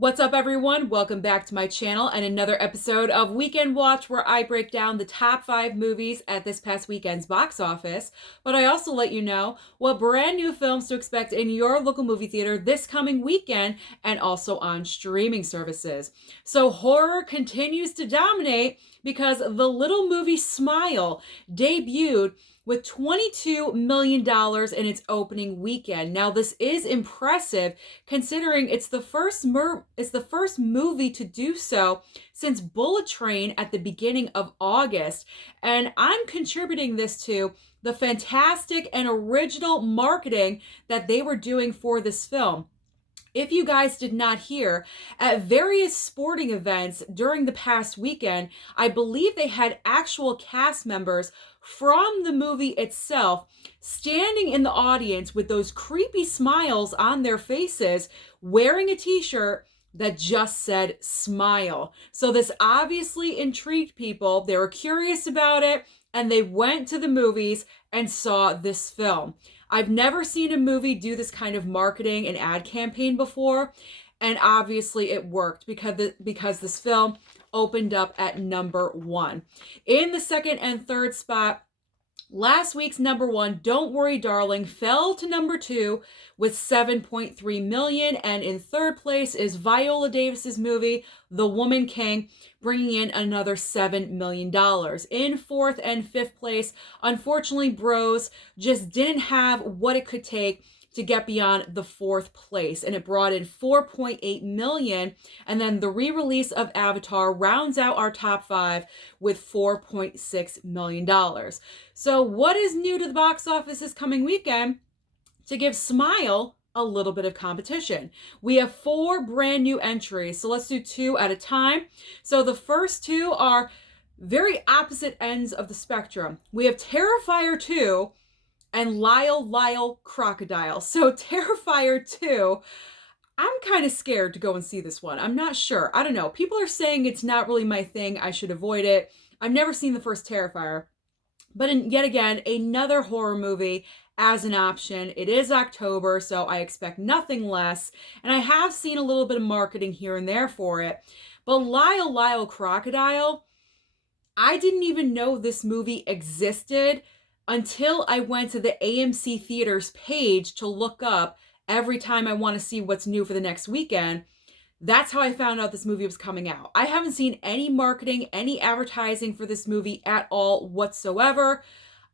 What's up, everyone? Welcome back to my channel and another episode of Weekend Watch, where I break down the top 5 movies at this past weekend's box office. But I also let you know what brand new films to expect in your local movie theater this coming weekend and also on streaming services. So horror continues to dominate because the little movie Smile debuted with $22 million in its opening weekend. Now, this is impressive considering it's the first movie to do so since Bullet Train at the beginning of August. And I'm contributing this to the fantastic and original marketing that they were doing for this film. If you guys did not hear, at various sporting events during the past weekend, I believe they had actual cast members from the movie itself standing in the audience with those creepy smiles on their faces, wearing a t-shirt that just said smile. So this obviously intrigued people. They were curious about it, and they went to the movies and saw this film. I've never seen a movie do this kind of marketing and ad campaign before, and obviously it worked because this film opened up at number 1. In the second and third spot, last week's number 1, Don't Worry Darling, fell to number 2 with 7.3 million, and in third place is Viola Davis's movie The Woman King, bringing in another $7 million. In fourth and fifth place, unfortunately, Bros just didn't have what it could take to get beyond the fourth place, and it brought in 4.8 million. And then the re-release of Avatar rounds out our top 5 with $4.6 million. So what is new to the box office this coming weekend to give Smile a little bit of competition? We have 4 brand new entries, so let's do 2 at a time. So the first 2 are very opposite ends of the spectrum. We have Terrifier 2 and Lyle Crocodile. So Terrifier 2, I'm kind of scared to go and see this one. I'm not sure. I don't know. People are saying it's not really my thing. I should avoid it. I've never seen the first Terrifier. But yet again, another horror movie as an option. It is October, so I expect nothing less. And I have seen a little bit of marketing here and there for it. But Lyle Crocodile, I didn't even know this movie existed until I went to the AMC Theaters page to look up every time I want to see what's new for the next weekend. That's how I found out this movie was coming out. I haven't seen any marketing, any advertising for this movie at all whatsoever.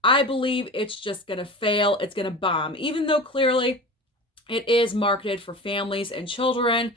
I believe it's just going to fail. It's going to bomb. Even though clearly it is marketed for families and children,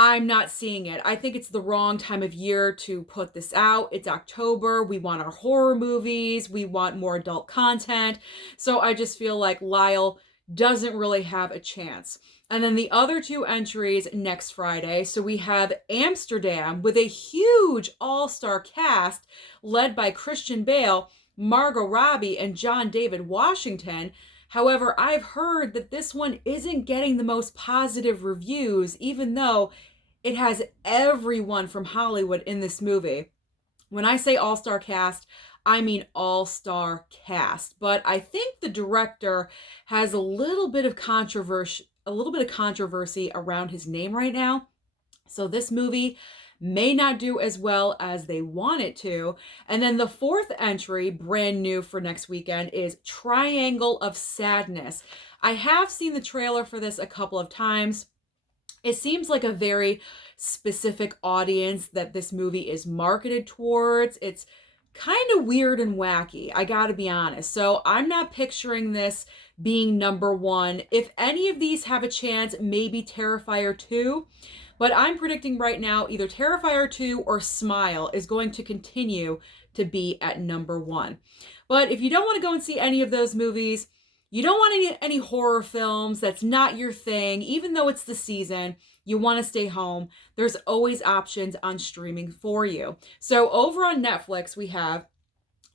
I'm not seeing it. I think it's the wrong time of year to put this out. It's October. We want our horror movies. We want more adult content. So I just feel like Lyle doesn't really have a chance. And then the other 2 entries next Friday. So we have Amsterdam with a huge all-star cast led by Christian Bale, Margot Robbie, and John David Washington. However, I've heard that this one isn't getting the most positive reviews, even though it has everyone from Hollywood in this movie. When I say all-star cast, I mean all-star cast. But I think the director has a little bit of controversy around his name right now. So this movie may not do as well as they want it to. And then the fourth entry, brand new for next weekend, is Triangle of Sadness. I have seen the trailer for this a couple of times. It seems like a very specific audience that this movie is marketed towards. It's kind of weird and wacky, I gotta be honest. So I'm not picturing this being number 1. If any of these have a chance, maybe Terrifier 2. But I'm predicting right now either Terrifier 2 or Smile is going to continue to be at number 1. But if you don't want to go and see any of those movies, you don't want any horror films, that's not your thing, even though it's the season, you want to stay home, there's always options on streaming for you. So over on Netflix, we have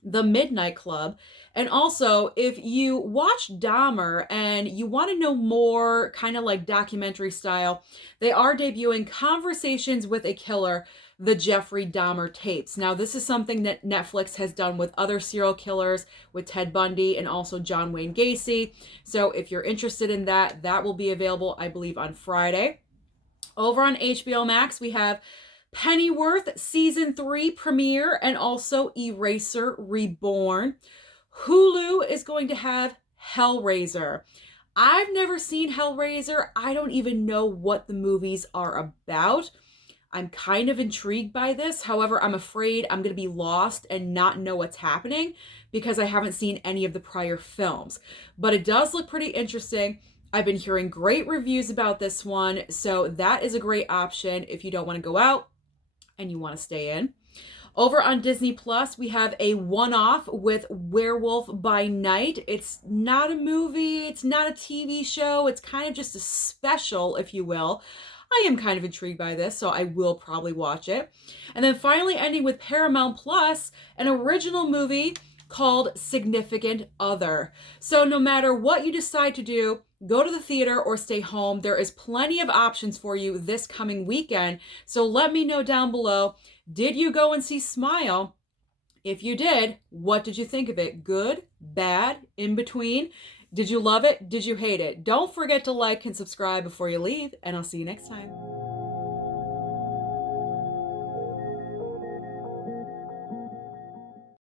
The Midnight Club. And also, if you watch Dahmer and you want to know more kind of like documentary style, they are debuting Conversations with a Killer, the Jeffrey Dahmer tapes. Now, this is something that Netflix has done with other serial killers, with Ted Bundy and also John Wayne Gacy. So if you're interested in that, that will be available, I believe, on Friday. Over on HBO Max, we have Pennyworth Season 3 premiere and also Eraser Reborn. Hulu is going to have Hellraiser. I've never seen Hellraiser. I don't even know what the movies are about. I'm kind of intrigued by this. However, I'm afraid I'm going to be lost and not know what's happening because I haven't seen any of the prior films. But it does look pretty interesting. I've been hearing great reviews about this one, so that is a great option if you don't want to go out and you want to stay in. Over on Disney Plus, we have a one-off with Werewolf by Night. It's not a movie, it's not a TV show, it's kind of just a special, if you will. I am kind of intrigued by this, so I will probably watch it. And then finally ending with Paramount Plus, an original movie called Significant Other. So no matter what you decide to do, go to the theater or stay home, there is plenty of options for you this coming weekend. So let me know down below, did you go and see Smile? If you did, what did you think of it? Good, bad, in between? Did you love it? Did you hate it? Don't forget to like and subscribe before you leave, and I'll see you next time.